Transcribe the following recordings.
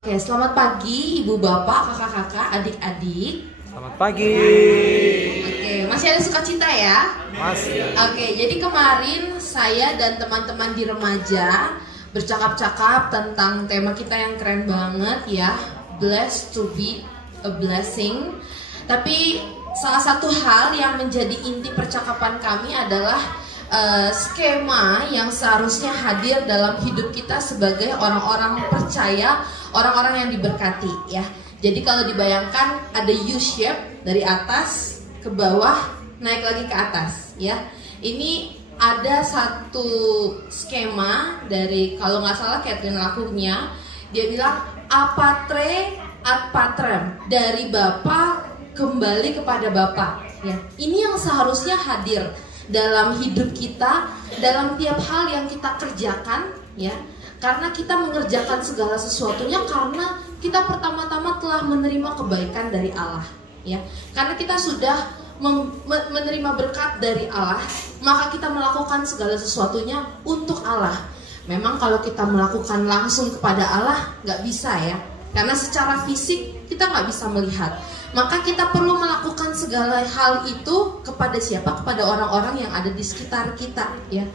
Oke, selamat pagi ibu bapak, kakak-kakak, adik-adik. Selamat pagi. Oke, masih ada sukacita ya? Masih. Oke, jadi kemarin saya dan teman-teman di remaja bercakap-cakap tentang tema kita yang keren banget ya, blessed to be a blessing. Tapi salah satu hal yang menjadi inti percakapan kami adalah skema yang seharusnya hadir dalam hidup kita sebagai orang-orang percaya, orang-orang yang diberkati ya. Jadi kalau dibayangkan ada U-shape dari atas ke bawah naik lagi ke atas ya. Ini ada satu skema dari, kalau nggak salah Catherine Lakunya, dia bilang apatre ad patrem, dari Bapa kembali kepada Bapa ya. Ini yang seharusnya hadir dalam hidup kita, dalam tiap hal yang kita kerjakan ya. Karena kita mengerjakan segala sesuatunya karena kita pertama-tama telah menerima kebaikan dari Allah ya. Karena kita sudah menerima berkat dari Allah, maka kita melakukan segala sesuatunya untuk Allah. Memang kalau kita melakukan langsung kepada Allah nggak bisa ya, karena secara fisik kita nggak bisa melihat. Maka kita perlu melakukan segala hal itu kepada siapa? Kepada orang-orang yang ada di sekitar kita ya.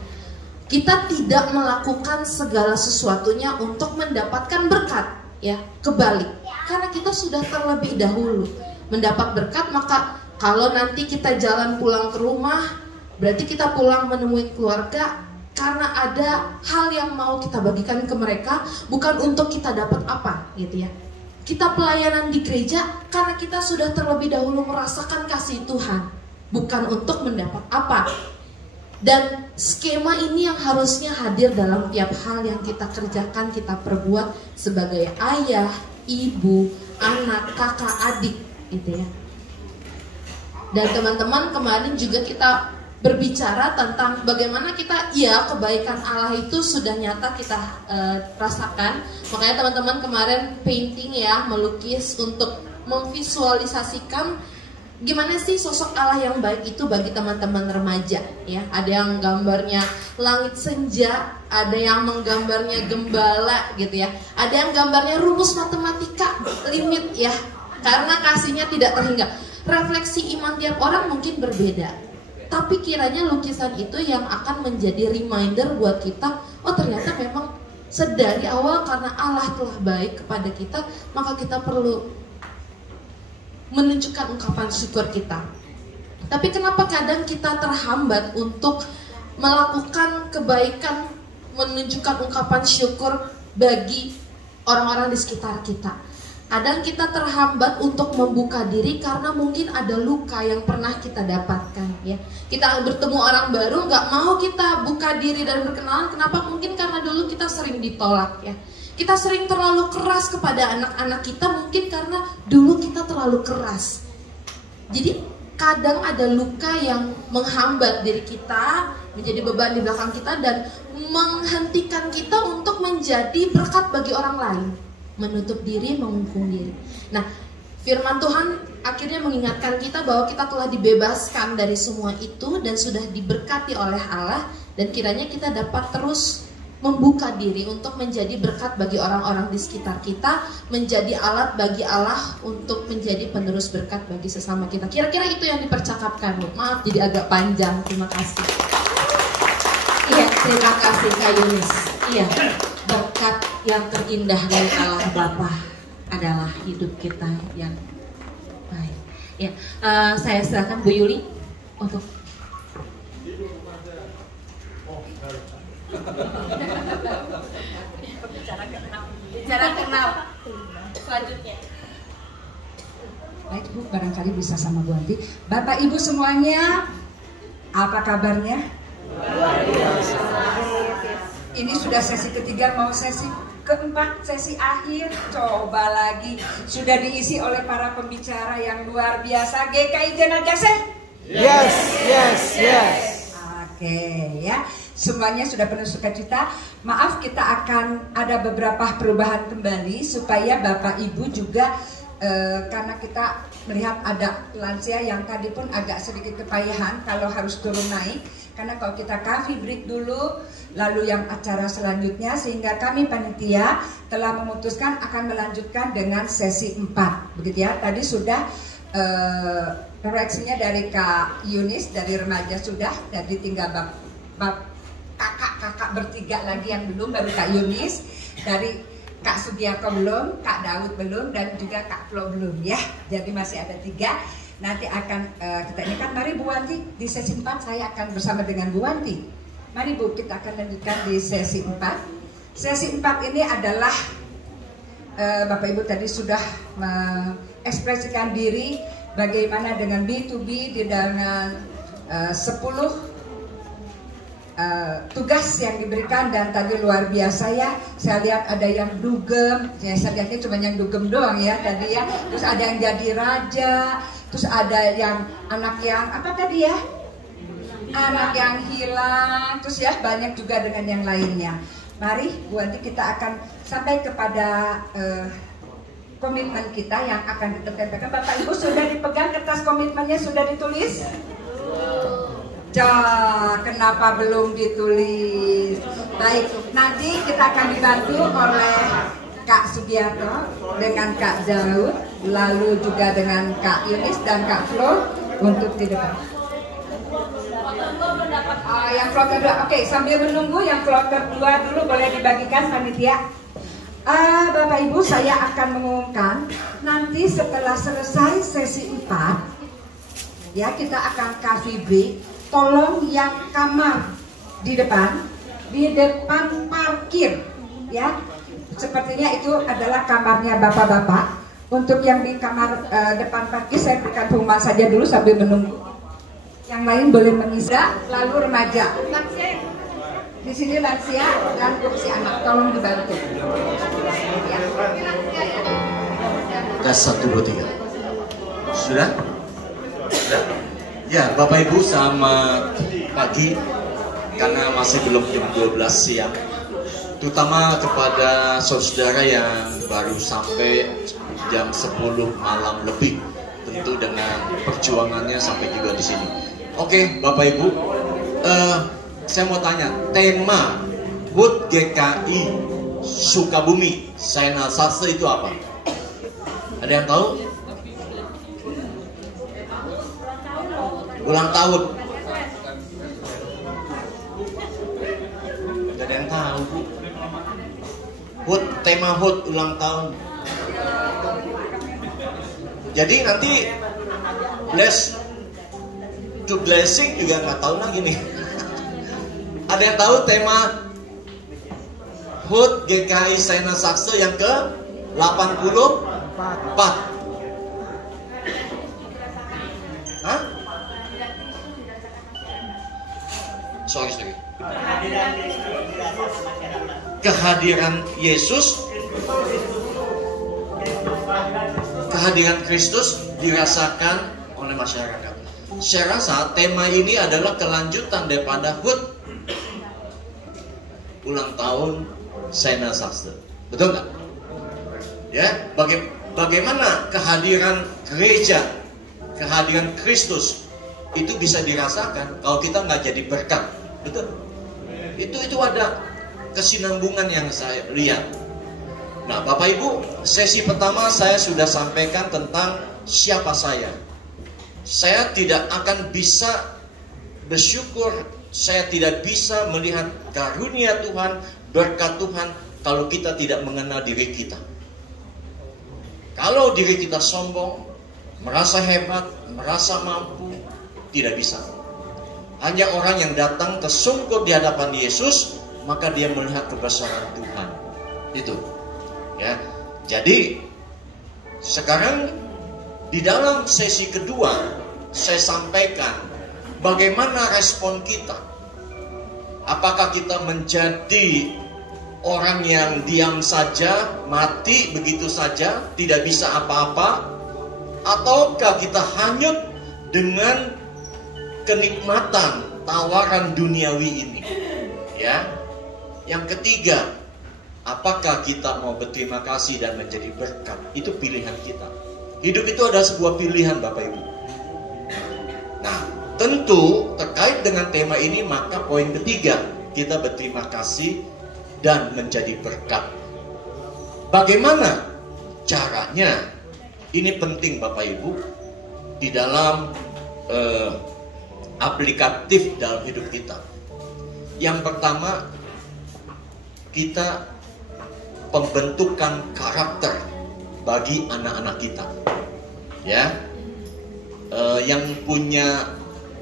Kita tidak melakukan segala sesuatunya untuk mendapatkan berkat ya, kebalik. Karena kita sudah terlebih dahulu mendapat berkat, maka kalau nanti kita jalan pulang ke rumah, berarti kita pulang menemui keluarga karena ada hal yang mau kita bagikan ke mereka, bukan untuk kita dapat apa gitu ya. Kita pelayanan di gereja karena kita sudah terlebih dahulu merasakan kasih Tuhan, bukan untuk mendapat apa. Dan skema ini yang harusnya hadir dalam tiap hal yang kita kerjakan, kita perbuat sebagai ayah, ibu, anak, kakak, adik gitu ya. Dan teman-teman, kemarin juga kita berbicara tentang bagaimana kita, ya kebaikan Allah itu sudah nyata kita rasakan. Makanya teman-teman kemarin painting ya, melukis untuk memvisualisasikan gimana sih sosok Allah yang baik itu bagi teman-teman remaja ya. Ada yang gambarnya langit senja, ada yang menggambarnya gembala gitu ya. Ada yang gambarnya rumus matematika limit ya, karena kasihnya tidak terhingga. Refleksi iman tiap orang mungkin berbeda, tapi kiranya lukisan itu yang akan menjadi reminder buat kita, oh ternyata memang sedari awal karena Allah telah baik kepada kita, maka kita perlu menunjukkan ungkapan syukur kita. Tapi kenapa kadang kita terhambat untuk melakukan kebaikan, menunjukkan ungkapan syukur bagi orang-orang di sekitar kita? Kadang kita terhambat untuk membuka diri karena mungkin ada luka yang pernah kita dapatkan ya. Kita bertemu orang baru, nggak mau kita buka diri dan berkenalan. Kenapa? Mungkin karena dulu kita sering ditolak ya. Kita sering terlalu keras kepada anak-anak kita, mungkin karena dulu kita terlalu keras. Jadi kadang ada luka yang menghambat diri kita, menjadi beban di belakang kita, dan menghentikan kita untuk menjadi berkat bagi orang lain. Menutup diri, mengungkung diri. Nah, firman Tuhan akhirnya mengingatkan kita bahwa kita telah dibebaskan dari semua itu dan sudah diberkati oleh Allah, dan kiranya kita dapat terus membuka diri untuk menjadi berkat bagi orang-orang di sekitar kita, menjadi alat bagi Allah untuk menjadi penerus berkat bagi sesama kita. Kira-kira itu yang dipercakapkan, Bu. Maaf jadi agak panjang. Terima kasih. Iya, terima kasih Kak Yunis. Iya, berkat yang terindah dari Allah Bapa adalah hidup kita yang baik. Ya, saya silakan Bu Yuli untuk bicara kenal selanjutnya. Baik Bu, barangkali bisa sama Bu Andi. Bapak Ibu semuanya, apa kabarnya? Ini sudah sesi ketiga, mau sesi keempat, sesi akhir. Coba lagi, sudah diisi oleh para pembicara yang luar biasa. GKI Jenajaseh? Yes, yes, yes. Oke ya, semuanya sudah penuh sukacita. Maaf, kita akan ada beberapa perubahan kembali supaya Bapak Ibu juga karena kita melihat ada lansia yang tadi pun agak sedikit kepayahan kalau harus turun naik, karena kalau kita coffee break dulu lalu yang acara selanjutnya, sehingga kami panitia telah memutuskan akan melanjutkan dengan sesi 4 begitu ya. Tadi sudah koreksinya dari Kak Yunis dari remaja sudah, jadi tinggal kakak bertiga lagi yang belum, baru Kak Yunis, dari Kak Sugiarto belum, Kak Daud belum, dan juga Kak Flo belum ya. Jadi masih ada 3. Nanti akan kita ini kan, mari Bu Wanti di sesi 4 saya akan bersama dengan Bu Wanti. Mari Bu, kita akan lanjutkan di sesi 4. Sesi 4 ini adalah Bapak Ibu tadi sudah mengekspresikan diri bagaimana dengan B2B dengan 10 tugas yang diberikan, dan tadi luar biasa ya. Saya lihat ada yang dugem, ya, saya lihatnya cuma yang dugem doang ya tadi ya. Terus ada yang jadi raja, terus ada yang anak yang apa tadi ya, anak yang hilang, terus ya banyak juga dengan yang lainnya. Mari Bu Wanti, kita akan sampai kepada komitmen kita yang akan kita tempelkan. Bapak Ibu sudah dipegang kertas komitmennya, sudah ditulis? Kenapa belum ditulis? Baik, nanti kita akan dibantu oleh Kak Sugiarto dengan Kak Daud, lalu juga dengan Kak Yunis dan Kak Flo untuk di depan. Yang kloter 2, oke, sambil menunggu yang kloter 2 dulu boleh dibagikan panitia. Bapak Ibu, saya akan mengumumkan nanti setelah selesai sesi 4 ya, kita akan coffee break. Tolong yang kamar di depan parkir ya. Sepertinya itu adalah kamarnya bapak-bapak. Untuk yang di kamar depan parkir saya berikan pengumuman saja dulu sambil menunggu. Yang lain boleh mengisi, lalu remaja. Di sini lansia dan kursi anak, tolong dibantu. Ya. Tes 1, 2, 3. Sudah? Sudah. Ya, Bapak Ibu, selamat pagi. Karena masih belum jam 12 siang, terutama kepada saudara yang baru sampai jam 10 malam lebih, tentu dengan perjuangannya sampai juga di sini. Oke, Bapak Ibu, saya mau tanya, tema HUT GKI Sukabumi Saina Sastra itu apa? Ada yang tahu? Ulang tahun. Gak ada yang tahu, Bu. HUT, tema HUT ulang tahun. Jadi nanti bless to blessing juga nggak tahu lagi nih. Ada yang tahu tema HUT GKI Saina Sastra yang ke 84? Hah? Sorry. Kehadiran Yesus, kehadiran Kristus dirasakan oleh masyarakat. Saya rasa tema ini adalah kelanjutan daripada HUT ulang tahun Saina Sastra. Betul nggak? Ya, bagaimana kehadiran gereja, kehadiran Kristus itu bisa dirasakan kalau kita nggak jadi berkat. Betul. Itu ada kesinambungan yang saya lihat. Nah, Bapak Ibu, sesi pertama saya sudah sampaikan tentang siapa saya. Saya tidak akan bisa bersyukur, saya tidak bisa melihat karunia Tuhan, berkat Tuhan kalau kita tidak mengenal diri kita. Kalau diri kita sombong, merasa hebat, merasa mampu, tidak bisa. Hanya orang yang datang tersungkur di hadapan Yesus, maka dia melihat kebesaran Tuhan. Itu. Ya. Jadi sekarang di dalam sesi kedua saya sampaikan bagaimana respon kita. Apakah kita menjadi orang yang diam saja, mati begitu saja, tidak bisa apa-apa, ataukah kita hanyut dengan kenikmatan tawaran duniawi ini? Ya. Yang ketiga, apakah kita mau berterima kasih dan menjadi berkat? Itu pilihan kita. Hidup itu adalah sebuah pilihan Bapak Ibu. Nah, tentu terkait dengan tema ini, maka poin ketiga, kita berterima kasih dan menjadi berkat. Bagaimana caranya? Ini penting Bapak Ibu di dalam aplikatif dalam hidup kita. Yang pertama, kita pembentukan karakter bagi anak-anak kita. Ya, yang punya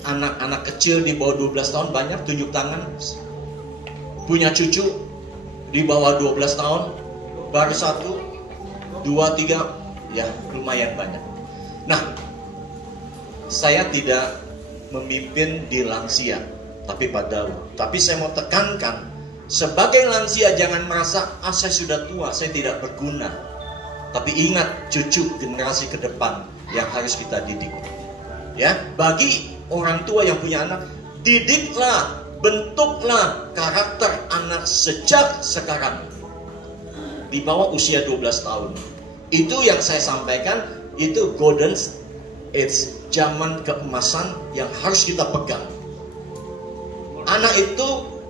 anak-anak kecil di bawah 12 tahun banyak, tunjuk tangan. Punya cucu di bawah 12 tahun baru 1, 2, 3, ya lumayan banyak. Nah, saya tidak memimpin di lansia, tapi pada tapi saya mau tekankan, sebagai lansia jangan merasa saya sudah tua, saya tidak berguna. Tapi ingat, cucu generasi ke depan yang harus kita didik. Ya, bagi orang tua yang punya anak, didiklah, bentuklah karakter anak sejak sekarang. Di bawah usia 12 tahun. Itu yang saya sampaikan, itu golden age, zaman keemasan yang harus kita pegang. Anak itu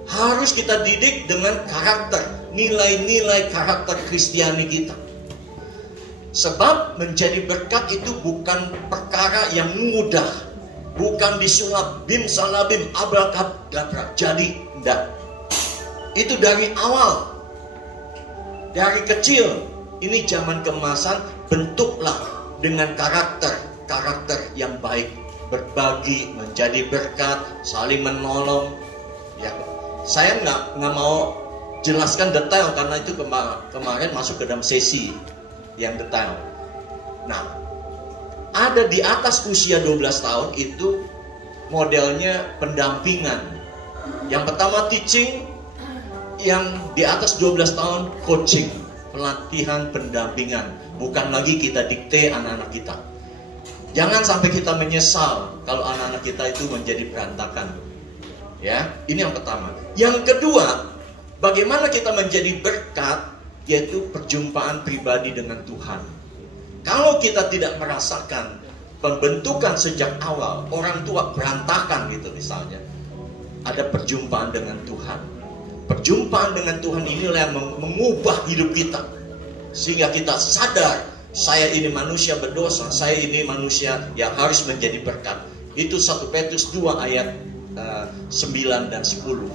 harus kita didik dengan karakter, nilai-nilai karakter Kristiani kita. Sebab menjadi berkat itu bukan perkara yang mudah, bukan disulap bim salabim abrakadabra jadi, enggak. Itu dari awal, dari kecil. Ini zaman keemasan, bentuklah dengan karakter yang baik, berbagi, menjadi berkat, saling menolong. Ya, saya nggak mau jelaskan detail karena itu kemarin masuk ke dalam sesi yang detail. Nah, ada di atas usia 12 tahun itu modelnya pendampingan. Yang pertama teaching, yang di atas 12 tahun coaching, pelatihan pendampingan. Bukan lagi kita dikte anak-anak kita. Jangan sampai kita menyesal kalau anak-anak kita itu menjadi berantakan. Ya, ini yang pertama. Yang kedua, bagaimana kita menjadi berkat, yaitu perjumpaan pribadi dengan Tuhan. Kalau kita tidak merasakan pembentukan sejak awal, orang tua berantakan gitu misalnya, ada perjumpaan dengan Tuhan. Perjumpaan dengan Tuhan inilah yang mengubah hidup kita, sehingga kita sadar, saya ini manusia berdosa, saya ini manusia yang harus menjadi berkat. Itu 1 Petrus 2 ayat 9 dan 10,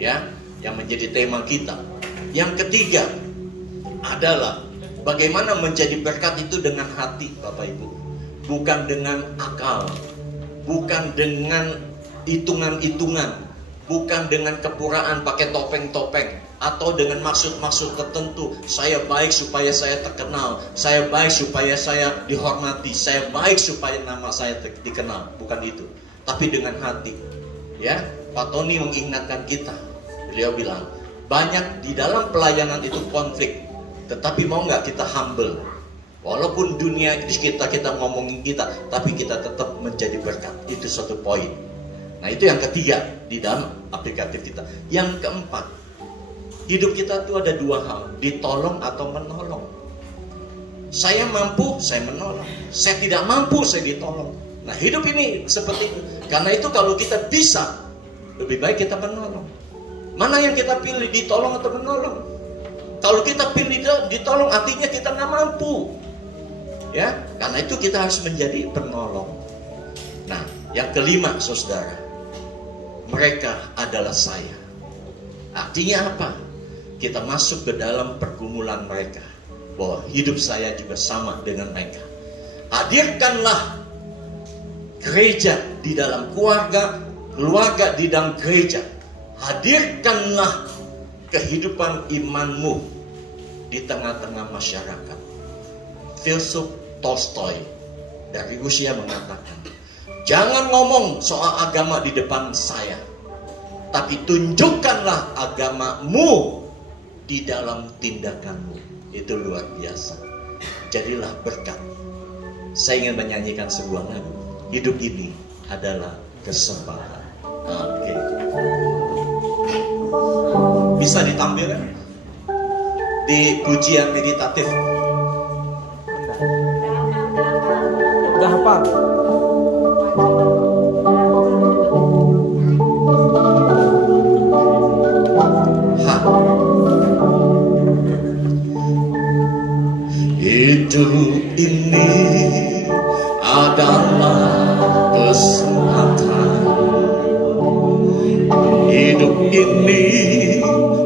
ya, yang menjadi tema kita. Yang ketiga adalah bagaimana menjadi berkat itu dengan hati, Bapak Ibu, bukan dengan akal, bukan dengan hitungan-hitungan, bukan dengan kepuraan pakai topeng-topeng, atau dengan maksud-maksud tertentu. Saya baik supaya saya terkenal, saya baik supaya saya dihormati, saya baik supaya nama saya dikenal. Bukan itu, tapi dengan hati. Ya, Pak Tony mengingatkan kita. Beliau bilang, banyak di dalam pelayanan itu konflik, tetapi mau nggak kita humble? Walaupun dunia di sekitar kita ngomongin kita, tapi kita tetap menjadi berkat. Itu satu poin. Nah, itu yang ketiga di dalam aplikatif kita. Yang keempat, hidup kita tuh ada dua hal, ditolong atau menolong. Saya mampu, saya menolong. Saya tidak mampu, saya ditolong. Nah, hidup ini seperti itu. Karena itu kalau kita bisa, lebih baik kita menolong. Mana yang kita pilih, ditolong atau menolong? Kalau kita pilih ditolong, artinya kita nggak mampu. Ya, karena itu kita harus menjadi penolong. Nah, yang kelima, saudara, mereka adalah saya. Artinya apa? Kita masuk ke dalam pergumulan mereka, bahwa hidup saya juga sama dengan mereka. Hadirkanlah gereja di dalam keluarga, keluarga di dalam gereja. Hadirkanlah kehidupan imanmu di tengah-tengah masyarakat. Filsuf Tolstoy dari Rusia mengatakan, jangan ngomong soal agama di depan saya, tapi tunjukkanlah agamamu di dalam tindakanmu. Itu luar biasa. Jadilah berkat. Saya ingin menyanyikan sebuah lagu. Hidup ini adalah kesempatan. Oke. Bisa ditampilkan di pujian meditatif. Udah hafal? Hidup ini adalah kesempatan. Hidup ini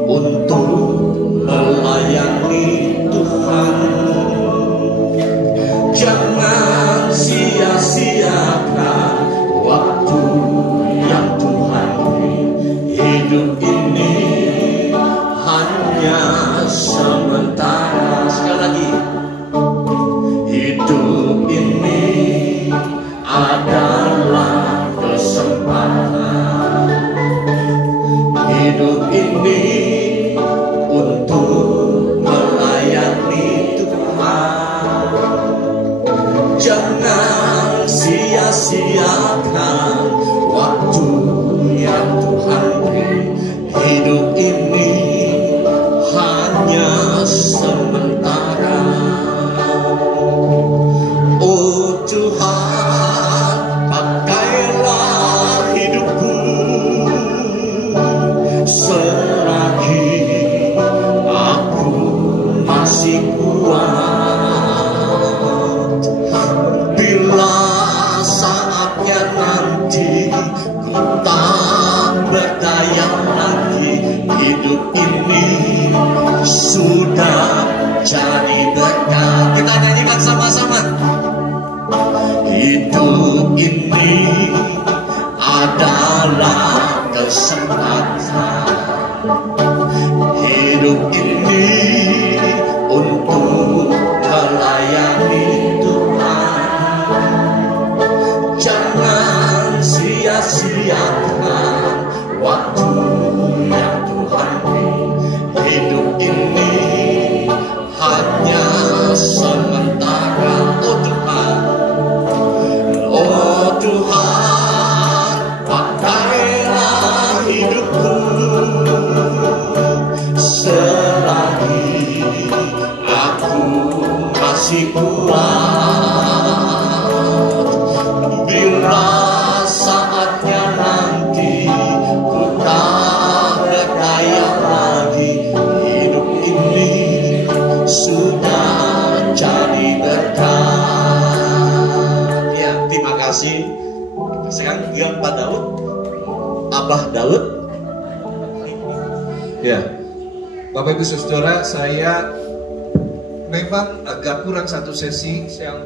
untuk melayani Tuhan. Jangan sia-siakan waktu yang Tuhan beri. Hidup ini hanya sementara. Sekali lagi, hidup ini adalah kesempatan. Hidup ini untuk melayani Tuhan. Jangan sia-siakan waktu yang Tuhan beri. Hidup ini hanya sementara. Oh Tuhan, pakailah hidupku selagi aku masih kuat. Bila saatnya nanti ku tak berdaya lagi, hidup ini sudah jadi berkat. Kita nyanyikan sama-sama. Hidup ini adalah kesempatan. Hidup ini untuk melayani Tuhan. Jangan sia-siakan waktu yang Tuhan beri. Hidup ini hanya sementara. Oh Tuhan, oh Tuhan, pakailah hidupku selagi aku masih kuat. Bila saatnya nanti ku tak berdaya lagi, hidup ini sudah jadi berkat. Ya, terima kasih. Sekarang giliran Pak Daud, Abah Daud. Ya, Bapak Ibu Saudara, saya memang agak kurang satu sesi yang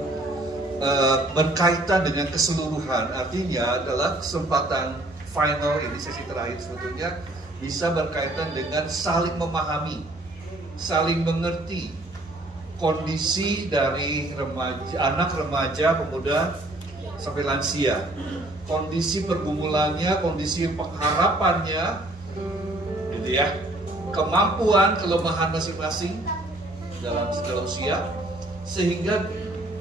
berkaitan dengan keseluruhan. Artinya adalah kesempatan final ini, sesi terakhir sebetulnya bisa berkaitan dengan saling memahami, saling mengerti kondisi dari remaja, anak remaja, pemuda sampai lansia, kondisi pergumulannya, kondisi pengharapannya, gitu ya, kemampuan, kelemahan masing-masing dalam segala usia, sehingga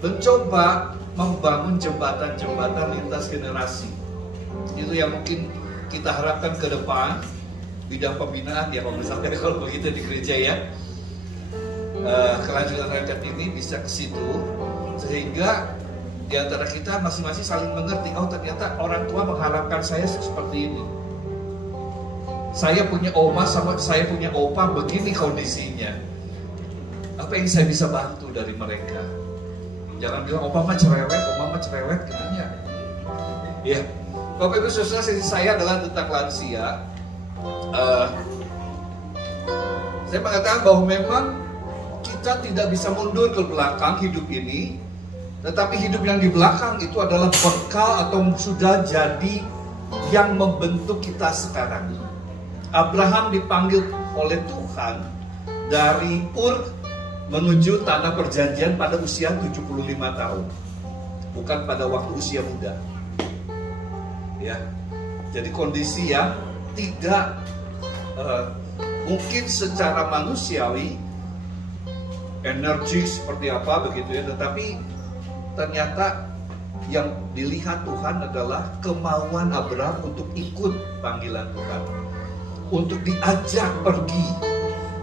mencoba membangun jembatan-jembatan lintas generasi. Itu yang mungkin kita harapkan ke depan, bidang pembinaan ya, kalau misalnya kalau begitu di gereja ya, kelanjutan rekat ini bisa ke situ, sehingga di antara kita masing-masing saling mengerti. Oh, ternyata orang tua mengharapkan saya seperti ini. Saya punya oma sama saya punya opa, begini kondisinya. Apa yang saya bisa bantu dari mereka? Jangan bilang opa mah cerewet, oma mah cerewet, katanya. Ya, Bapak Ibu Saudara, sesi saya adalah tentang lansia. Saya mengatakan bahwa memang kita tidak bisa mundur ke belakang hidup ini, tetapi hidup yang di belakang itu adalah bekal atau sudah jadi yang membentuk kita sekarang. Abraham dipanggil oleh Tuhan dari Ur menuju tanah perjanjian pada usia 75 tahun, bukan pada waktu usia muda. Ya, jadi kondisi yang tidak mungkin secara manusiawi energi seperti apa begitu ya, tetapi ternyata yang dilihat Tuhan adalah kemauan Abraham untuk ikut panggilan Tuhan, untuk diajak pergi.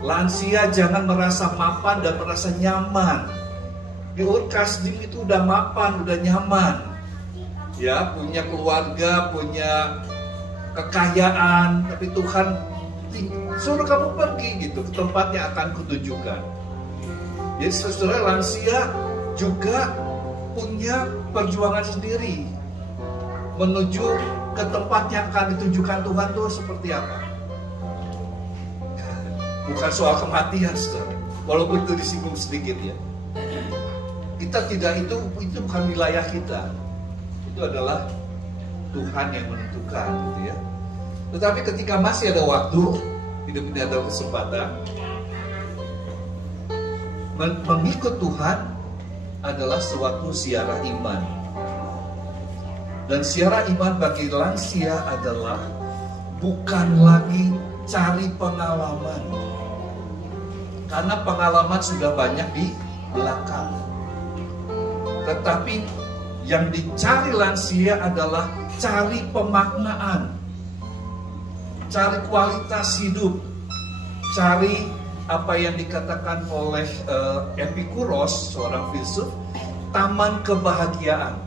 Lansia jangan merasa mapan dan merasa nyaman di Ur-Kasdim itu udah mapan, udah nyaman. Ya, punya keluarga, punya kekayaan, tapi Tuhan suruh kamu pergi gitu ke tempat yang akan kutunjukkan. Jadi saudara, lansia juga punya perjuangan sendiri menuju ke tempat yang akan ditunjukkan Tuhan tuh seperti apa. Bukan soal kematian, saudara. Walaupun itu disinggung sedikit ya. Kita tidak, itu bukan wilayah kita. Itu adalah Tuhan yang menentukan gitu ya. Tetapi ketika masih ada waktu, hidup ini ada kesempatan, mengikut Tuhan adalah suatu siara iman. Dan siara iman bagi lansia adalah bukan lagi cari pengalaman. Karena pengalaman sudah banyak di belakang. Tetapi yang dicari lansia adalah cari pemaknaan, cari kualitas hidup, cari apa yang dikatakan oleh Epikuros, seorang filsuf, taman kebahagiaan.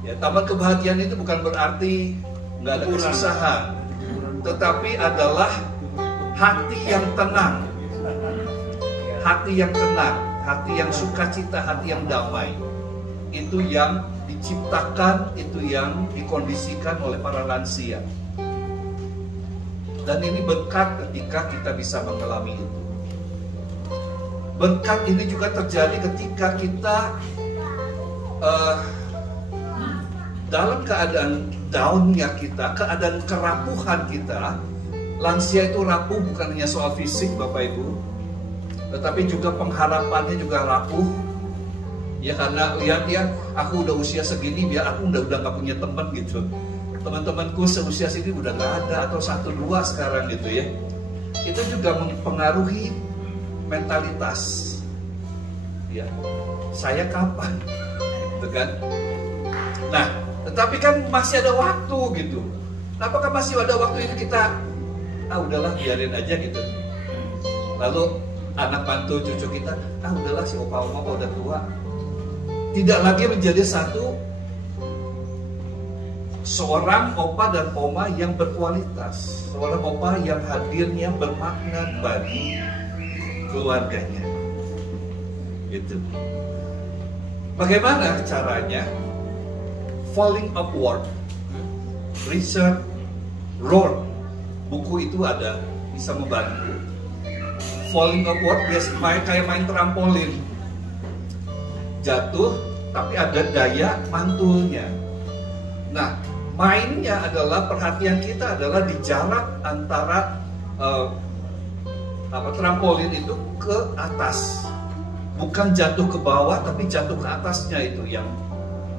Ya, taman kebahagiaan itu bukan berarti nggak ada kesusahan, tetapi adalah hati yang tenang, hati yang tenang, hati yang sukacita, hati yang damai. Itu yang diciptakan, itu yang dikondisikan oleh para lansia. Dan ini berkat ketika kita bisa mengalami itu. Berkat ini juga terjadi ketika kita dalam keadaan down-nya kita, keadaan kerapuhan kita. Lansia itu rapuh bukan hanya soal fisik, Bapak Ibu, tetapi juga pengharapannya juga rapuh. Ya, karena lihat ya, aku udah usia segini, biar aku udah gak punya teman gitu. Teman-temanku seusia sini udah gak ada, atau 1-2 sekarang gitu ya. Itu juga mempengaruhi mentalitas. Ya, saya kapan? Gitu kan? Nah, tetapi kan masih ada waktu gitu. Apakah masih ada waktu itu kita, udahlah biarin aja gitu. Lalu anak mantu cucu kita, udahlah si opa-oma udah tua. Tidak lagi menjadi seorang opa dan oma yang berkualitas, seorang opa yang hadirnya bermakna bagi keluarganya. Gitu. Bagaimana caranya? Falling Upward, Richard Rohr, buku itu ada, bisa membantu. Falling Upward biasa kayak main trampolin, jatuh tapi ada daya mantulnya. Nah, mainnya adalah, perhatian kita adalah di jarak antara trampolin itu ke atas, bukan jatuh ke bawah tapi jatuh ke atasnya. Itu yang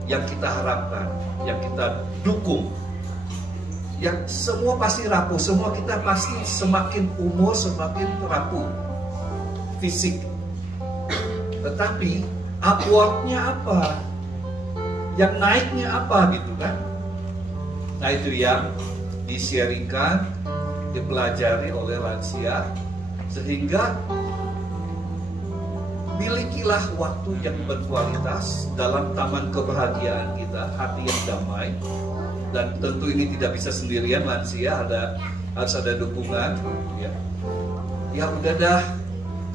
kita harapkan, yang kita dukung. Yang semua pasti rapuh, semua kita pasti semakin umur semakin rapuh fisik. Tetapi upward-nya apa? Yang naiknya apa gitu kan? Nah, itu yang di-sharingkan, dipelajari oleh lansia, sehingga milikilah waktu yang berkualitas dalam taman kebahagiaan kita, hati yang damai. Dan tentu ini tidak bisa sendirian, lansia harus ada dukungan. Ya udah dah,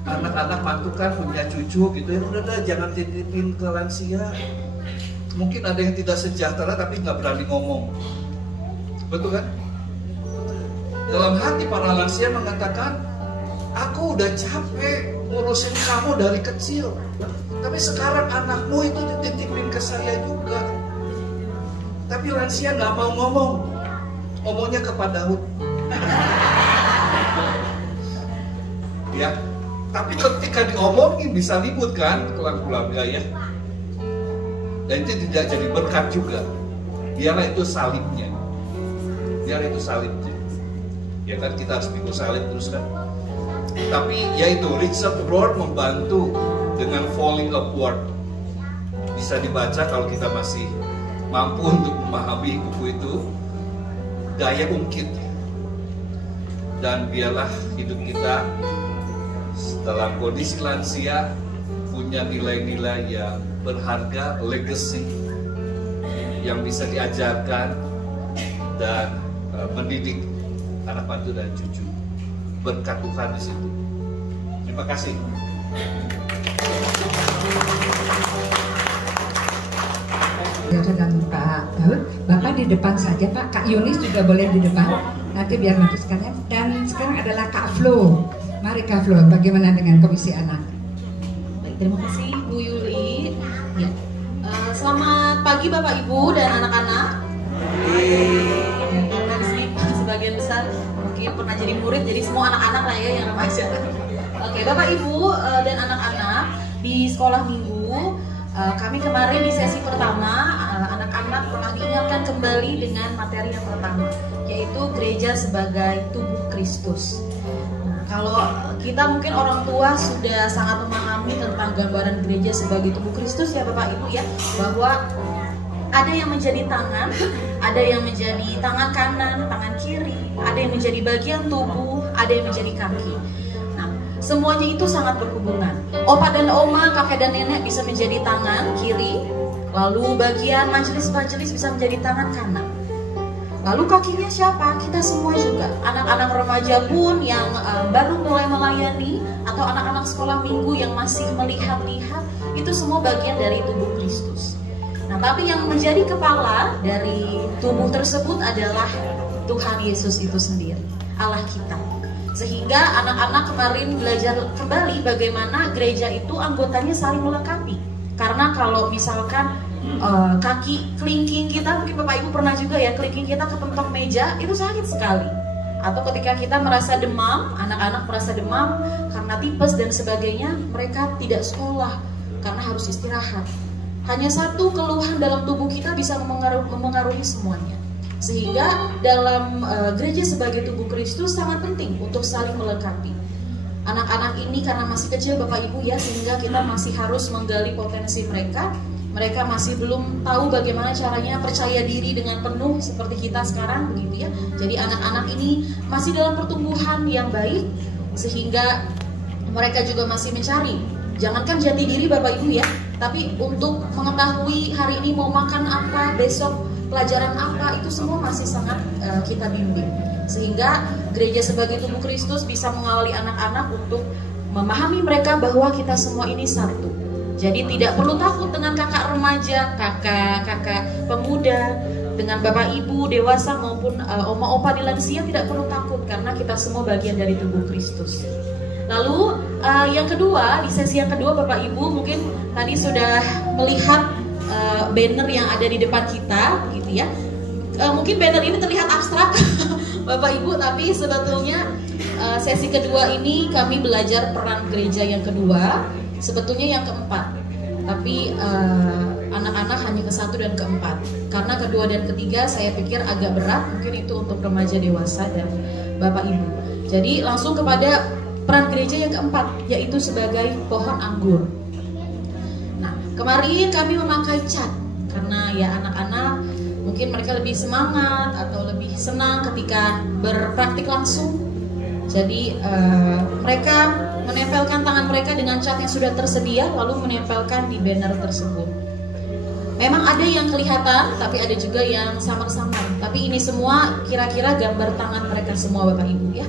anak-anak mantu kan punya cucu gitu ya, udah dah jangan titipin ke lansia. Mungkin ada yang tidak sejahtera tapi nggak berani ngomong, betul kan? Dalam hati para lansia mengatakan, aku udah capek ngurusin kamu dari kecil, tapi sekarang anakmu itu dititipin ke saya juga. Tapi lansia nggak mau ngomong, ngomongnya ke Pak Daud. Ya, tapi ketika diomongin bisa ribut kan, keluarga ya. Dan itu tidak jadi berkat juga. Biarlah itu salibnya. Biar itu salibnya. Ya kan, kita harus pikul salib terus kan. Tapi yaitu Richard Rohr membantu dengan Falling Upward. Bisa dibaca kalau kita masih mampu untuk memahami buku itu. Daya ungkit. Dan biarlah hidup kita dalam kondisi lansia punya nilai-nilai yang berharga, legacy yang bisa diajarkan dan mendidik anak mantu dan cucu. Berkat Tuhan di situ. Terima kasih. Dan Pak Daud, Bapak di depan saja Pak. Kak Yunis juga boleh di depan. Nanti biar nanti sekalian. Dan sekarang adalah Kak Flo. Mari Kak Flo, bagaimana dengan Komisi Anak? Baik, terima kasih Bu Yuli. Ya. Selamat pagi Bapak Ibu dan anak-anak. Karena di sini sebagian besar mungkin pernah jadi murid, jadi semua anak-anak lah ya yang remaja. Oke, Bapak Ibu dan anak-anak di sekolah minggu. Kami kemarin di sesi pertama, anak-anak pernah diingatkan kembali dengan materi yang pertama, yaitu gereja sebagai tubuh Kristus. Nah, kalau kita mungkin orang tua sudah sangat memahami tentang gambaran gereja sebagai tubuh Kristus ya Bapak Ibu ya, bahwa ada yang menjadi tangan, ada yang menjadi tangan kanan, tangan kiri, ada yang menjadi bagian tubuh, ada yang menjadi kaki. Semuanya itu sangat berhubungan. Opa dan oma, kakek dan nenek bisa menjadi tangan kiri, lalu bagian majelis-majelis bisa menjadi tangan kanan. Lalu kakinya siapa? Kita semua juga. Anak-anak remaja pun yang baru mulai melayani, atau anak-anak sekolah minggu yang masih melihat-lihat, itu semua bagian dari tubuh Kristus. Nah, tapi yang menjadi kepala dari tubuh tersebut adalah Tuhan Yesus itu sendiri, Allah kita. Sehingga anak-anak kemarin belajar kembali bagaimana gereja itu anggotanya saling melengkapi. Karena kalau misalkan kaki kelingking kita, mungkin Bapak Ibu pernah juga ya, kelingking kita kepentok meja, itu sakit sekali. Atau ketika kita merasa demam, anak-anak merasa demam karena tipes dan sebagainya, mereka tidak sekolah karena harus istirahat. Hanya satu keluhan dalam tubuh kita bisa memengaruhi semuanya. Sehingga dalam gereja sebagai tubuh Kristus sangat penting untuk saling melengkapi. Anak-anak ini karena masih kecil Bapak Ibu ya, sehingga kita masih harus menggali potensi mereka. Mereka masih belum tahu bagaimana caranya percaya diri dengan penuh seperti kita sekarang begitu ya. Jadi anak-anak ini masih dalam pertumbuhan yang baik, sehingga mereka juga masih mencari. Jangankan jati diri Bapak Ibu ya, tapi untuk mengetahui hari ini mau makan apa, besok pelajaran apa, itu semua masih sangat kita bimbing. Sehingga gereja sebagai tubuh Kristus bisa mengawali anak-anak untuk memahami mereka bahwa kita semua ini satu. Jadi tidak perlu takut dengan kakak remaja, kakak pemuda, dengan bapak ibu dewasa maupun oma opa di lansia, tidak perlu takut karena kita semua bagian dari tubuh Kristus. Lalu yang kedua, di sesi yang kedua Bapak Ibu mungkin tadi sudah melihat banner yang ada di depan kita gitu ya. Mungkin banner ini terlihat abstrak Bapak Ibu, tapi sebetulnya sesi kedua ini kami belajar peran gereja yang kedua, sebetulnya yang keempat. Tapi anak-anak hanya ke satu dan keempat. Karena kedua dan ketiga saya pikir agak berat, mungkin itu untuk remaja dewasa dan Bapak Ibu. Jadi langsung kepada peran gereja yang keempat, yaitu sebagai pohon anggur. Kemarin kami memakai cat karena ya anak-anak mungkin mereka lebih semangat atau lebih senang ketika berpraktik langsung. Jadi mereka menempelkan tangan mereka dengan cat yang sudah tersedia lalu menempelkan di banner tersebut. Memang ada yang kelihatan tapi ada juga yang samar-samar. Tapi ini semua kira-kira gambar tangan mereka semua Bapak Ibu ya.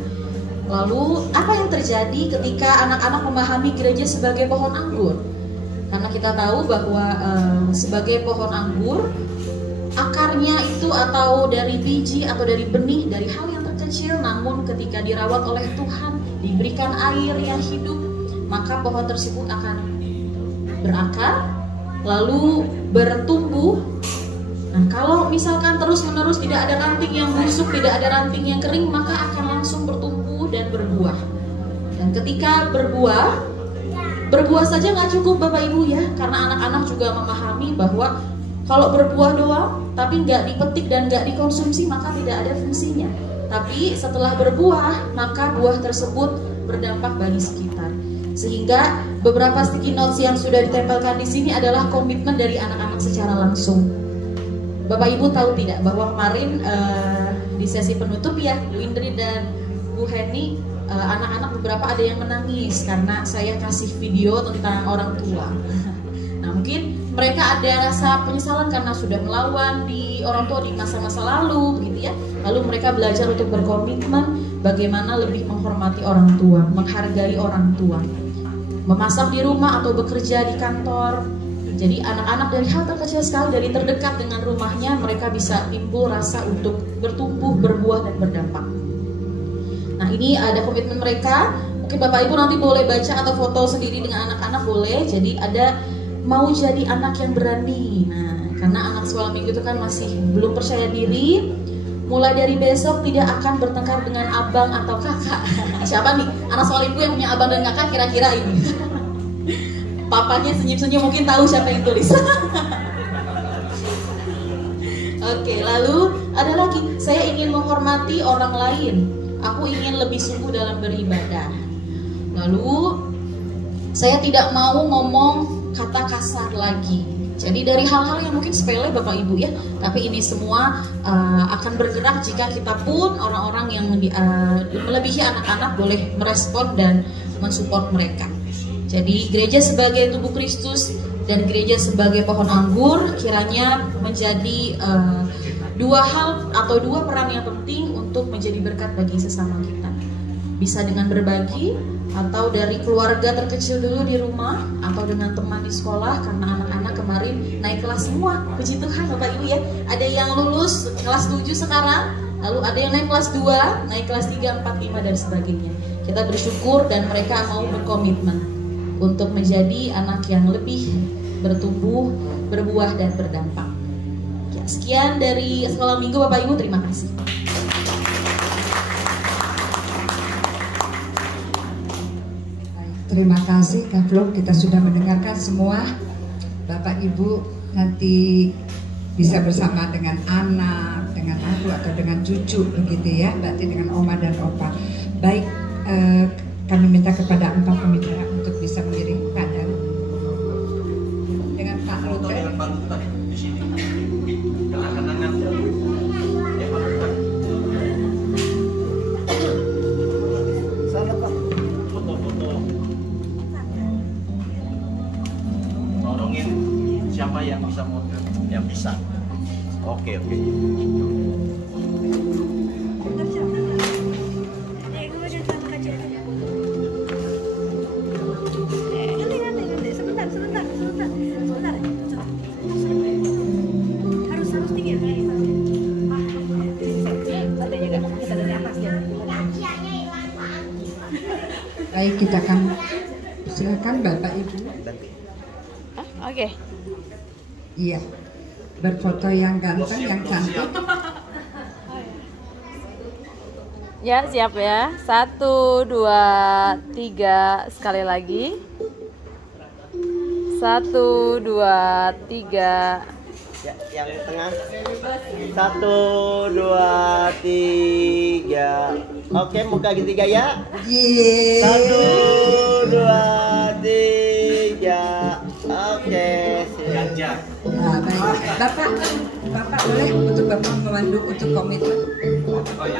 Lalu apa yang terjadi ketika anak-anak memahami gereja sebagai pohon anggur? Karena kita tahu bahwa sebagai pohon anggur, akarnya itu atau dari biji atau dari benih, dari hal yang terkecil, namun ketika dirawat oleh Tuhan, diberikan air yang hidup, maka pohon tersebut akan berakar, lalu bertumbuh. Nah, kalau misalkan terus-menerus tidak ada ranting yang busuk, tidak ada ranting yang kering, maka akan langsung bertumbuh dan berbuah. Dan ketika berbuah saja nggak cukup Bapak Ibu ya, karena anak-anak juga memahami bahwa kalau berbuah doang tapi nggak dipetik dan nggak dikonsumsi maka tidak ada fungsinya. Tapi setelah berbuah maka buah tersebut berdampak bagi sekitar. Sehingga beberapa sticky notes yang sudah ditempelkan di sini adalah komitmen dari anak-anak secara langsung. Bapak Ibu tahu tidak bahwa kemarin di sesi penutup ya Bu Indri dan Bu Heni anak-anak beberapa ada yang menangis karena saya kasih video tentang orang tua. Nah, mungkin mereka ada rasa penyesalan karena sudah melawan di orang tua di masa-masa lalu, begitu ya. Lalu mereka belajar untuk berkomitmen bagaimana lebih menghormati orang tua, menghargai orang tua, memasak di rumah atau bekerja di kantor. Jadi anak-anak dari hal terkecil sekali, dari terdekat dengan rumahnya, mereka bisa timbul rasa untuk bertumbuh, berbuah, dan berdampak. Nah, ini ada komitmen mereka. Mungkin Bapak Ibu nanti boleh baca atau foto sendiri dengan anak-anak, boleh. Jadi ada mau jadi anak yang berani. Nah, karena anak sekolah minggu itu kan masih belum percaya diri. Mulai dari besok tidak akan bertengkar dengan abang atau kakak. Siapa nih anak sekolah minggu yang punya abang dan kakak kira-kira ini? Papanya senyum-senyum, mungkin tahu siapa yang tulis. Oke, lalu ada lagi, saya ingin menghormati orang lain. Aku ingin lebih sungguh dalam beribadah. Lalu saya tidak mau ngomong kata kasar lagi. Jadi dari hal-hal yang mungkin sepele Bapak Ibu ya, tapi ini semua akan bergerak jika kita pun orang-orang yang melebihi anak-anak boleh merespon dan mensupport mereka. Jadi gereja sebagai tubuh Kristus dan gereja sebagai pohon anggur kiranya menjadi dua hal atau dua peran yang penting untuk menjadi berkat bagi sesama kita. Bisa dengan berbagi, atau dari keluarga terkecil dulu di rumah, atau dengan teman di sekolah, karena anak-anak kemarin naik kelas semua. Puji Tuhan Bapak Ibu ya. Ada yang lulus kelas 7 sekarang, lalu ada yang naik kelas 2, naik kelas 3, 4, 5 dan sebagainya. Kita bersyukur dan mereka mau berkomitmen untuk menjadi anak yang lebih bertumbuh, berbuah dan berdampak. Ya, sekian dari Sekolah Minggu Bapak Ibu, terima kasih. Terima kasih Kak Flo, kita sudah mendengarkan semua. Bapak Ibu nanti bisa bersama dengan anak, dengan aku atau dengan cucu begitu ya, berarti dengan oma dan opa. Baik, kami minta kepada empat pembicara untuk bisa mengirim kadang dengan Pak Rote. Di sini kenang-kenangan foto-foto nolongin siapa yang bisa motor, yang bisa. Oke. Baik, kita akan silakan Bapak Ibu. Oke. Iya, berfoto yang ganteng, yang cantik. Ya, siap ya. 1, 2, 3. Sekali lagi. 1, 2, 3. Ya, yang tengah. 1, 2, 3. Oke, muka segitiga ya. 1, 2, 3. Oke, siap. Nah, baik. Bapak boleh untuk Bapak memandu untuk komitmen. Oh ya.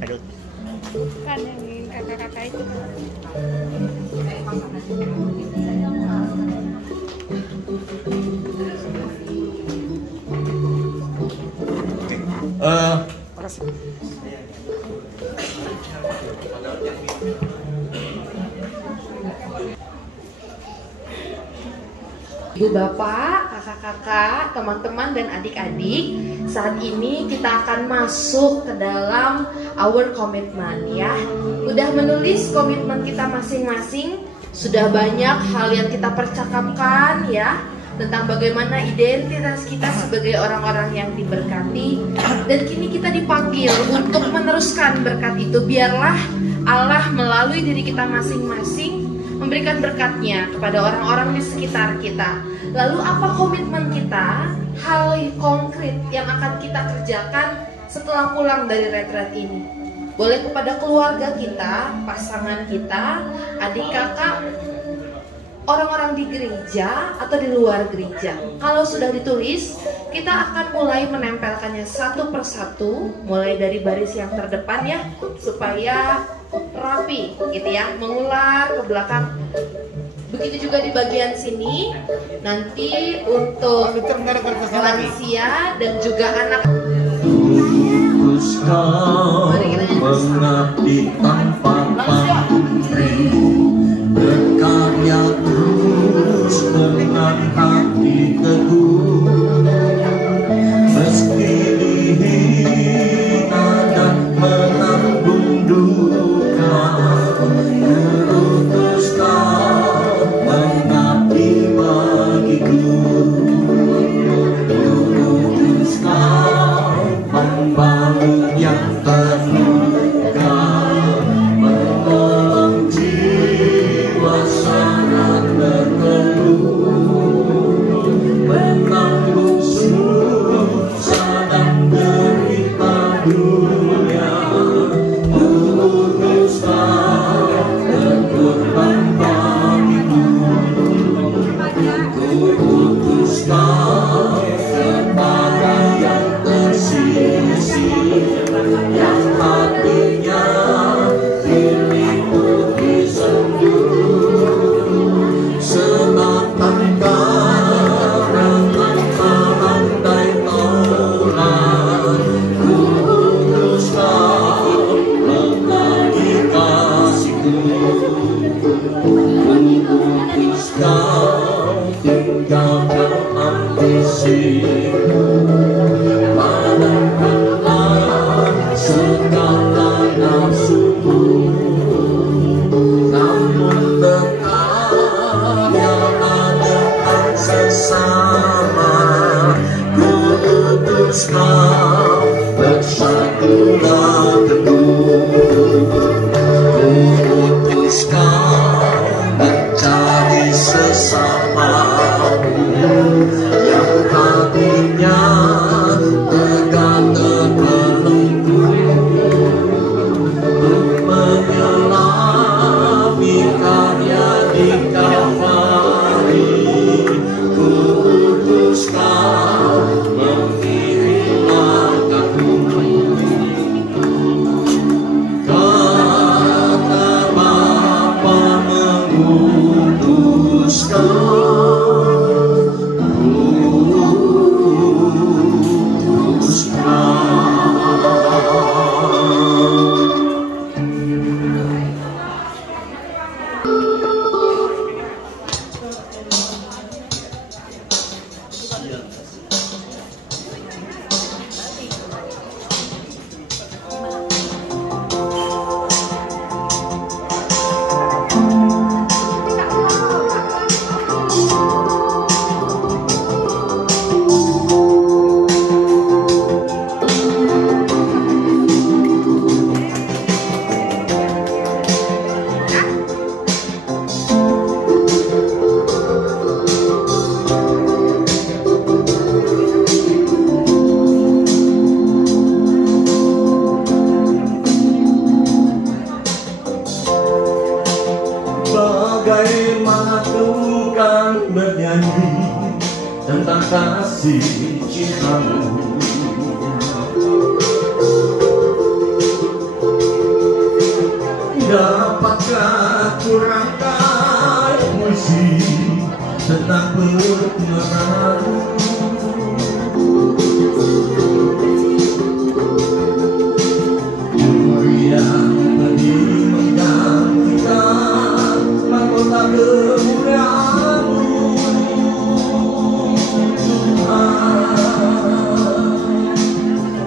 Aduh. Kan yang kakak-kakak itu. Ibu bapak, kakak-kakak, teman-teman dan adik-adik, saat ini kita akan masuk ke dalam our commitment ya. Udah menulis komitmen kita masing-masing, sudah banyak hal yang kita percakapkan ya, tentang bagaimana identitas kita sebagai orang-orang yang diberkati. Dan kini kita dipanggil untuk meneruskan berkat itu. Biarlah Allah melalui diri kita masing-masing memberikan berkatnya kepada orang-orang di sekitar kita. Lalu apa komitmen kita? Hal konkret yang akan kita kerjakan setelah pulang dari retret ini. Boleh kepada keluarga kita, pasangan kita, adik kakak, orang-orang di gereja atau di luar gereja. Kalau sudah ditulis, kita akan mulai menempelkannya satu persatu, mulai dari baris yang terdepan ya, supaya rapi gitu ya, mengular ke belakang. Begitu juga di bagian sini. Nanti untuk lansia dan juga anak. Mari kita mengabdi tanpa pamrih, berkarya terus dengan hati teguh, meski dihina dan menanggung duka, kuutus kau mengabdi bagiku, kuutus kau membangun yang terluka, menolong jiwa sangat terkeluh, menanggung susah dan derita dunia, kuutus kau berkorban bagiku, kuutus kau kepada yang tersisih, yang hatinya diliputi sendu, sebatang karangan melandai taulan, kuutus kau mengabdi kasihku, kuutus kau tinggalkan ambisiku, padamkanlah segala nafsuku, namun tetap yang ada sesama, kuutus kau bersatulah teguh, kuutus kau mencari sesama yang hatinya tegak terpelenggu, untuk menyelami karya di Kalvari, kuutus kau mengiring langkahku, kata Bapa mengutuskan. Bagaimana ku kan bernyanyi tentang kasih cintamu, dapatkah ku rangkai puisi tentang pemeranmu, yang pedih menggantikan mahkota kemuliaan-Mu,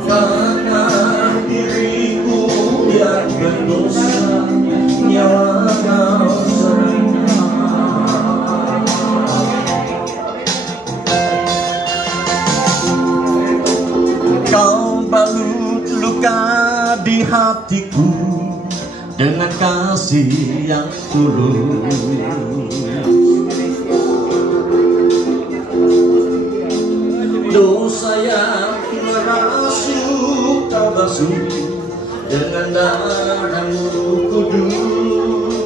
karena diriku yang berdosa, nyawa Kau serahkan. Kau balut luka di hatiku dengan kasih yang tulus, dosa yang merasuk Kau basuh dengan darah-Mu kudus,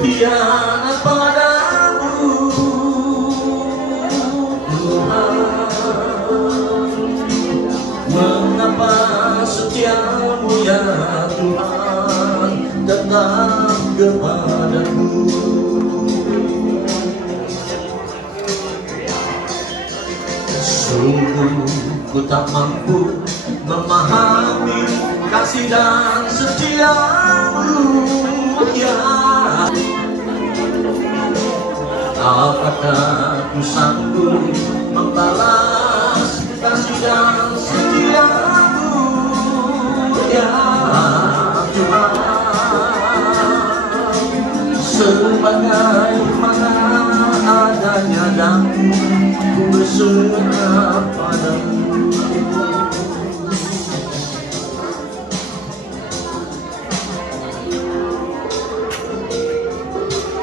berkhianat padamu, Tuhan. Mengapa setiamu ya Tuhan tetap kepadaku? Sungguh ku tak mampu memahami kasih dan setiamu, ya. Apakah ku sanggup membalas kasih dan setiamu, ya Tuhan? Sebagaimana adanya daku, ku berserah padamu.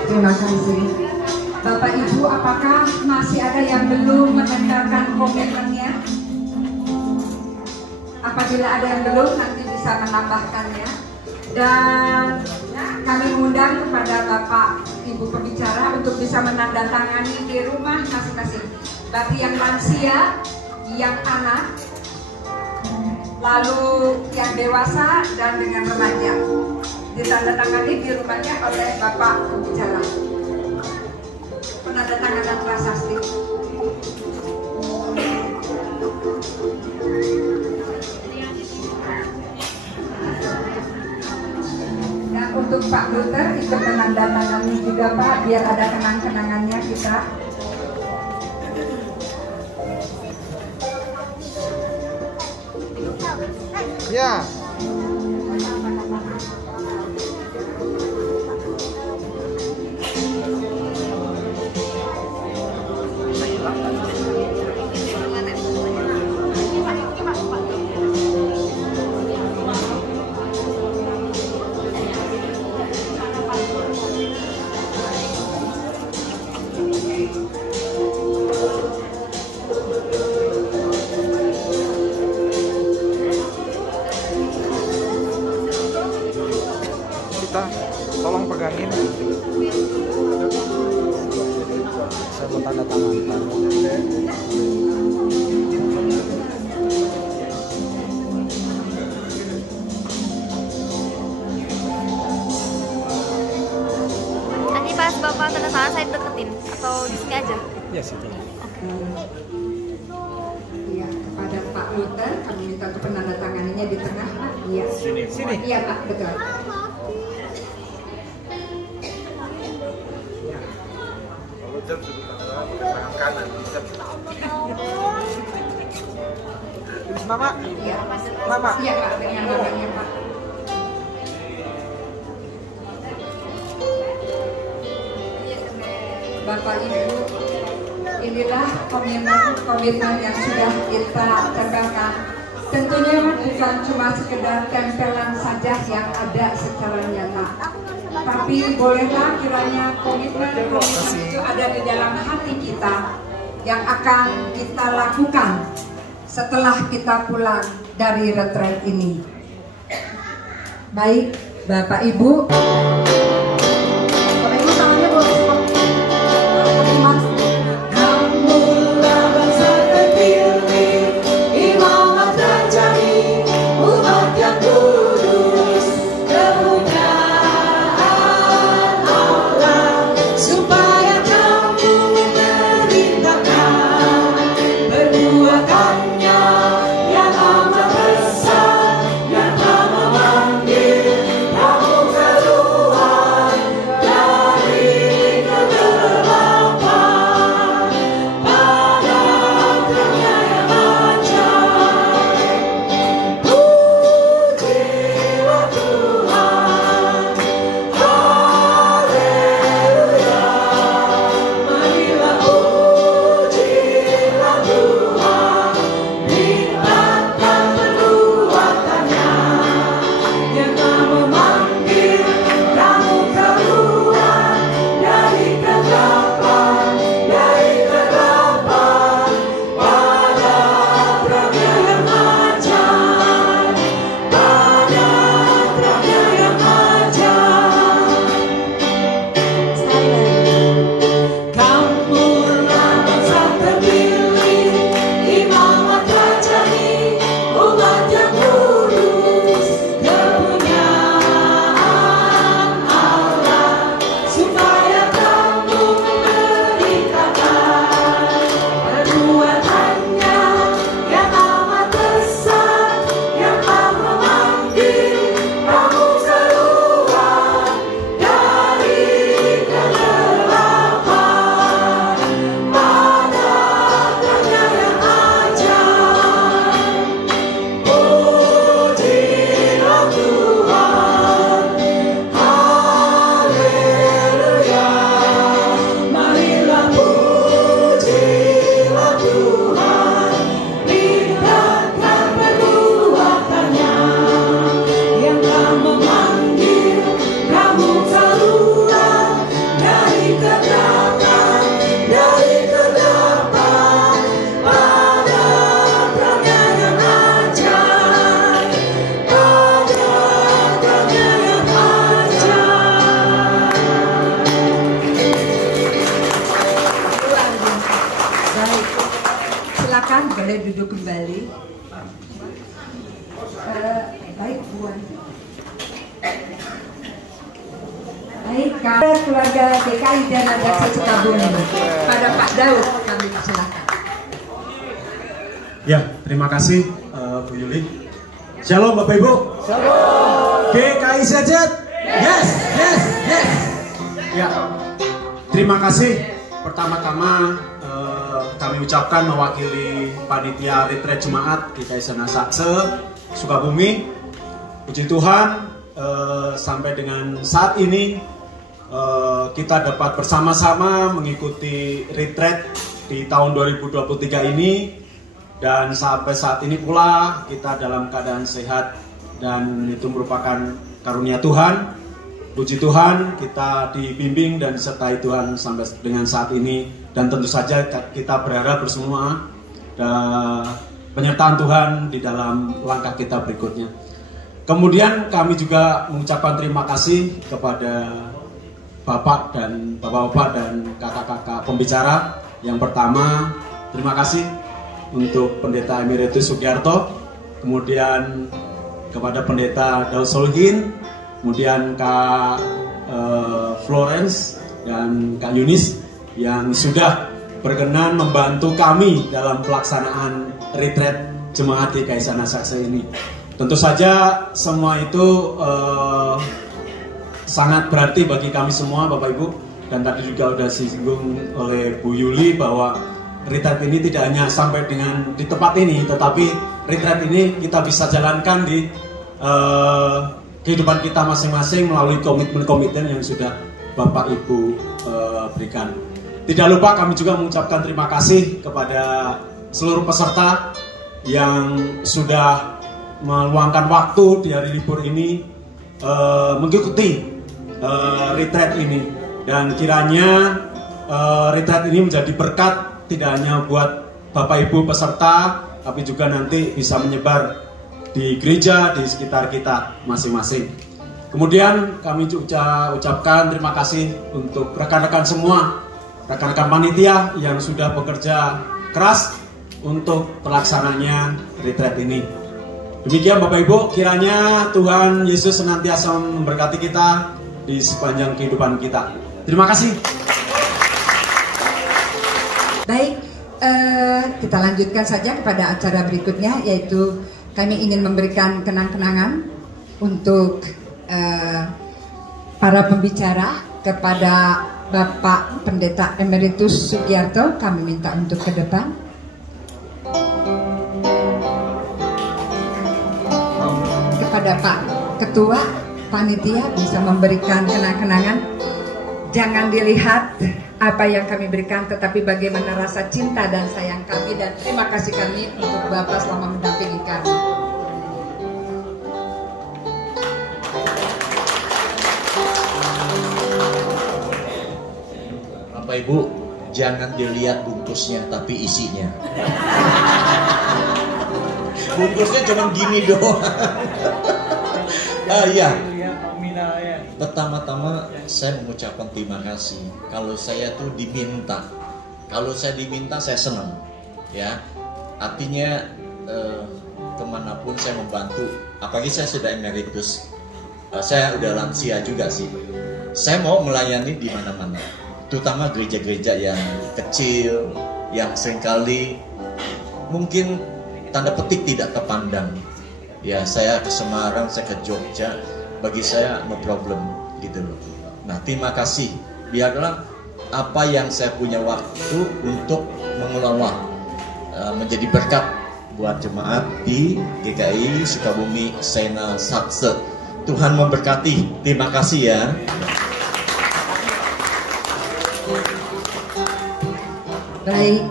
Terima kasih. Bapak Ibu, apakah masih ada yang belum mendengarkan komentarnya? Apabila ada yang belum, nanti bisa menambahkannya. Dan kami undang kepada Bapak Ibu pembicara untuk bisa menandatangani di rumah masing-masing. Bagi yang lansia, yang anak, lalu yang dewasa dan dengan remaja, ditandatangani di rumahnya oleh Bapak pembicara. Penandatanganan prasasti. Dan untuk Pak Luther ikut menandatangani juga Pak, biar ada kenang-kenangannya kita. Ya. Tolong pegangin. Saya mau tanda tangan. Nanti pas Bapak tanda tangan saya deketin atau di sini aja? Ya situ. Iya, kepada Pak Luther kami minta untuk penandatanganinya di tengah Pak. Iya. Sini. Iya Pak, betul. Jam sebentar tangan kanan bisa. Mama. Iya. Mama. Iya Pak, dengan namanya Pak. Bapak Ibu, inilah komitmen yang sudah kita tebarkan. Tentunya bukan cuma sekedar tempelan saja yang ada secara nyata, tapi bolehlah kiranya komitmen itu ada di dalam hati kita yang akan kita lakukan setelah kita pulang dari retreat ini. Baik, Bapak Ibu. Bapak Ibu tangannya boleh Mas. Yang amat memanggil kamu keluar. boleh duduk kembali. Baik, Buan. Baik, keluarga DKI Dana Jaksa Sukabumi. Pada Pak Daud kami persilakan. Ya, terima kasih Bu Yuli. Shalom Bapak Ibu. Shalom. DKI Sejet. Yes, yes, yes. Ya, terima kasih. Pertama-tama kami ucapkan mewakili panitia retret jemaat DKI Sanasakse Sukabumi. Puji Tuhan, sampai dengan saat ini kita dapat bersama-sama mengikuti retret di tahun 2023 ini, dan sampai saat ini pula kita dalam keadaan sehat, dan itu merupakan karunia Tuhan. Puji Tuhan, kita dibimbing dan disertai Tuhan sampai dengan saat ini, dan tentu saja kita berharap bersama penyertaan Tuhan di dalam langkah kita berikutnya. Kemudian kami juga mengucapkan terima kasih kepada Bapak dan Bapak-bapak dan kakak-kakak pembicara. Yang pertama, terima kasih untuk Pendeta Emeritus Sugiarto, kemudian kepada Pendeta Daud Solihin, kemudian Kak Florence dan Kak Yunis yang sudah berkenan membantu kami dalam pelaksanaan retret jemaat DKI Sanasakse ini. Tentu saja semua itu sangat berarti bagi kami semua Bapak Ibu, dan tadi juga sudah disinggung oleh Bu Yuli bahwa retret ini tidak hanya sampai dengan di tempat ini, tetapi retret ini kita bisa jalankan di kehidupan kita masing-masing melalui komitmen-komitmen yang sudah Bapak Ibu berikan. Tidak lupa kami juga mengucapkan terima kasih kepada seluruh peserta yang sudah meluangkan waktu di hari libur ini mengikuti retret ini, dan kiranya retret ini menjadi berkat tidak hanya buat Bapak Ibu peserta, tapi juga nanti bisa menyebar di gereja di sekitar kita masing-masing. Kemudian kami ucapkan terima kasih untuk rekan-rekan semua, rekan-rekan panitia yang sudah bekerja keras untuk pelaksananya retret ini. Demikian Bapak Ibu, kiranya Tuhan Yesus senantiasa memberkati kita di sepanjang kehidupan kita. Terima kasih. Baik, kita lanjutkan saja kepada acara berikutnya, yaitu kami ingin memberikan kenang-kenangan untuk para pembicara. Kepada Bapak Pendeta Emeritus Sugiarto kami minta untuk ke depan. Kepada Pak Ketua Panitia bisa memberikan kenang-kenangan. Jangan dilihat apa yang kami berikan, tetapi bagaimana rasa cinta dan sayang kami, dan terima kasih kami untuk Bapak selama mendampingi kami. Bapak Ibu, jangan dilihat bungkusnya tapi isinya. Bungkusnya cuma gini doang. Ya. Pertama-tama saya mengucapkan terima kasih. Kalau saya tuh diminta, kalau saya diminta saya senang. Ya, artinya kemanapun saya membantu. Apalagi saya sudah emeritus, saya udah lansia juga sih. Saya mau melayani di mana-mana, terutama gereja-gereja yang kecil, yang seringkali mungkin tanda petik tidak terpandang. Ya, saya ke Semarang, saya ke Jogja, bagi saya no problem gitu loh. Nah, terima kasih. Biarlah apa yang saya punya waktu untuk mengelola menjadi berkat buat jemaat di GKI Sukabumi Sanasakse. Tuhan memberkati. Terima kasih ya. Baik,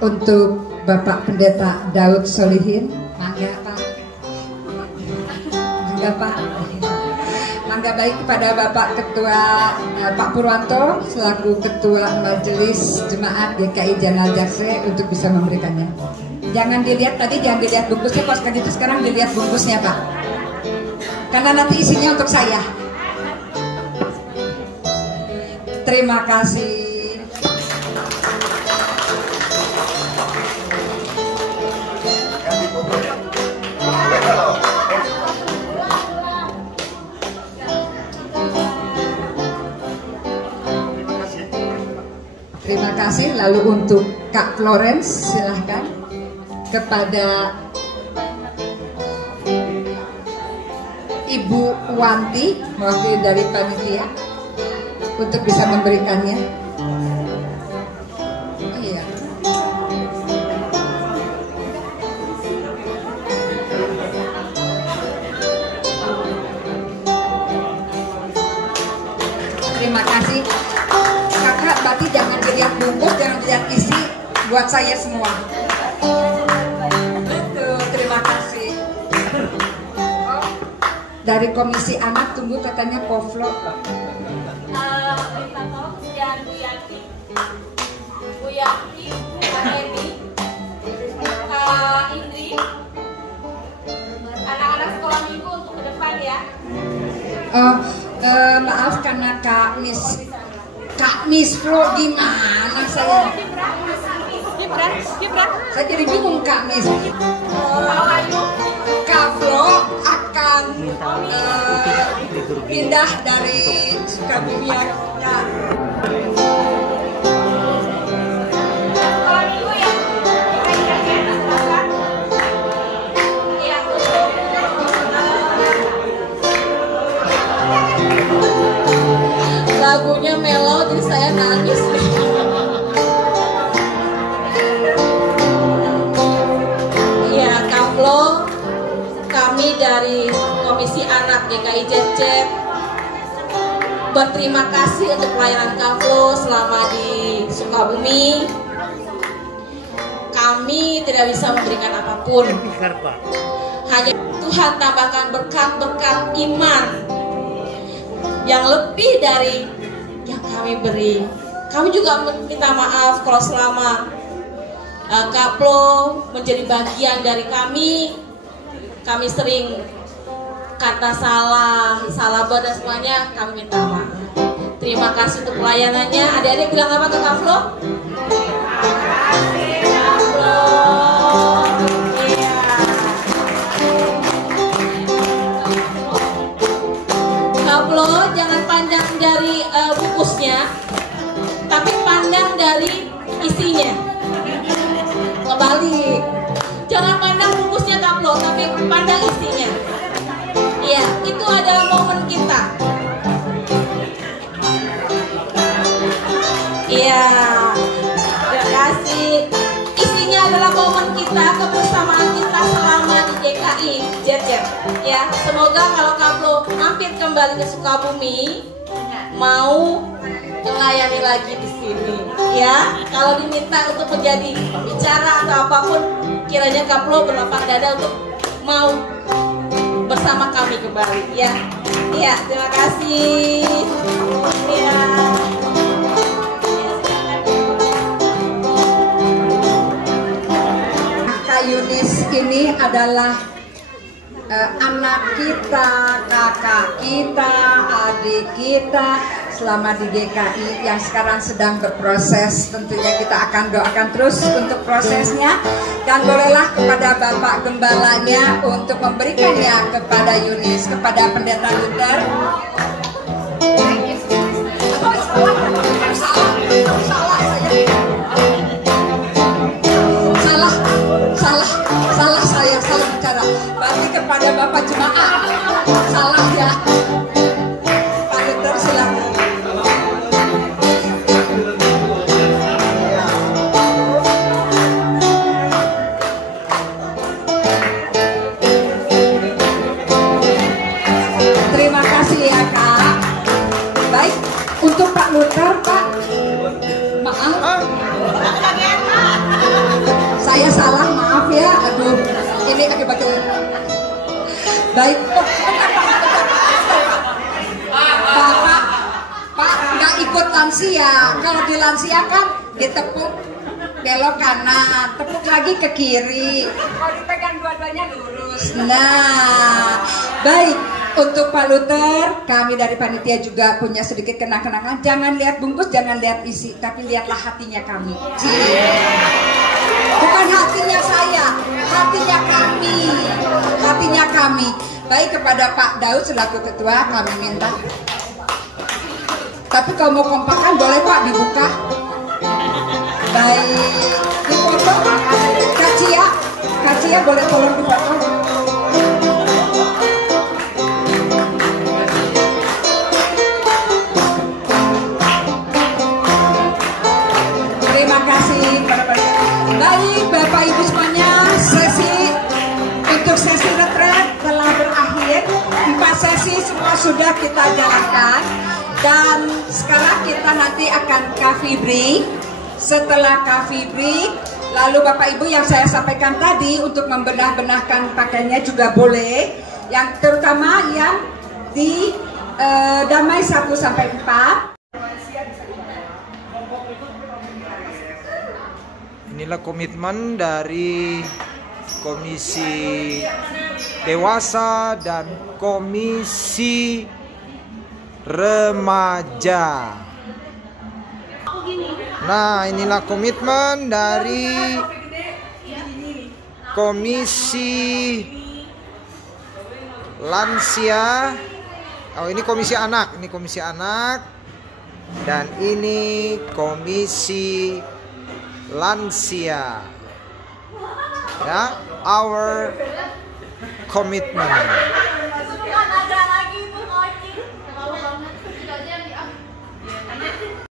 untuk Bapak Pendeta Daud Solihin, mangga Pak. Mangga Pak. Mangga baik kepada Bapak Ketua Pak Purwanto selaku Ketua Majelis Jemaat GKI Dana Jaksa untuk bisa memberikannya. Jangan dilihat tadi, jangan dilihat bungkusnya, pas kan itu sekarang dilihat bungkusnya Pak. Karena nanti isinya untuk saya. Terima kasih. Terima kasih. Lalu untuk Kak Florence, silahkan. Kepada Ibu Wanti, mewakili dari panitia, untuk bisa memberikannya. Iya. Terima kasih. Kakak, berarti jangan dilihat bungkus, jangan dilihat isi, buat saya semua. Betul, terima kasih. Oh, dari Komisi Anak tunggu katanya Povlo. Minta tolong kesediaan Bu Yanti, Bu Edi, Kak Indri, anak-anak sekolah minggu untuk ke depan ya. Maaf karena Kak Miss Flo di mana saya? Saya jadi bingung Kak Miss. Kak Flo akan pindah dari Sukabumi ya. Lagunya melo jadi saya nangis. Iya, Kak Flo, kami dari Komisi Anak DKI Cecep berterima kasih untuk pelayanan Kak Flo selama di Sukabumi. Kami tidak bisa memberikan apapun, hanya Tuhan tambahkan berkat-berkat iman yang lebih dari yang kami beri. Kami juga minta maaf kalau selama Kak Flo menjadi bagian dari kami sering kata salah buat dan semuanya, kami minta maaf. Terima kasih untuk pelayanannya. Adik-adik bilang apa ke Kak Flo? Terima kasih Kak Flo. Iya. Kak Flo, jangan pandang dari bungkusnya, tapi pandang dari isinya. Kebalik. Jangan pandang bungkusnya Kak Flo, tapi pandang isinya. Iya, itu adalah momen kita. Iya, terima kasih. Isinya adalah momen kita, kebersamaan kita selama di DKI Cecep. Ya, semoga kalau Kak Flo mampir kembali ke Sukabumi, mau melayani lagi di sini. Ya, kalau diminta untuk menjadi pembicara atau apapun, kiranya Kak Flo berlapang dada untuk mau bersama kami kembali. Ya, iya, terima kasih. Ya. Kak Yunis ini adalah anak kita, kakak kita, adik kita selama di DKI yang sekarang sedang berproses. Tentunya kita akan doakan terus untuk prosesnya, dan bolehlah kepada Bapak Gembalanya untuk memberikannya kepada Yunis, kepada Pendeta Luther. Salah saya bicara. Berarti kepada Bapak Jemaat. Salah ya. Pak Luther silakan. Terima kasih ya Kak. Baik, untuk Pak Luther, Pak, maaf, saya salah, maaf ya. Aduh, ini akibatnya. Baik, Pak nggak ikut lansia. Kalau di lansia kan ditepuk belok kanan, tepuk lagi ke kiri. Kalau dipegang dua-duanya lurus. Nah, baik. Untuk Pak Luther, kami dari panitia juga punya sedikit kenang-kenangan. Jangan lihat bungkus, jangan lihat isi, tapi lihatlah hatinya kami. Bukan hatinya saya, hatinya kami. Hatinya kami. Baik, kepada Pak Daud selaku ketua kami minta. Tapi kalau mau kompakan boleh Pak dibuka. Baik, difoto Kak Cia boleh tolong difoto. Terima kasih. Baik Bapak Ibu semuanya, untuk sesi retret telah berakhir. 4 sesi semua sudah kita jalankan. Dan sekarang kita nanti akan coffee break. Setelah coffee break, lalu Bapak Ibu yang saya sampaikan tadi untuk membenah-benahkan pakaiannya juga boleh. Yang terutama yang di damai 1-4. Inilah komitmen dari Komisi Dewasa dan Komisi Remaja. Nah, inilah komitmen dari Komisi Lansia. Oh, ini Komisi Anak, dan ini Komisi Lansia. Ya, our commitment.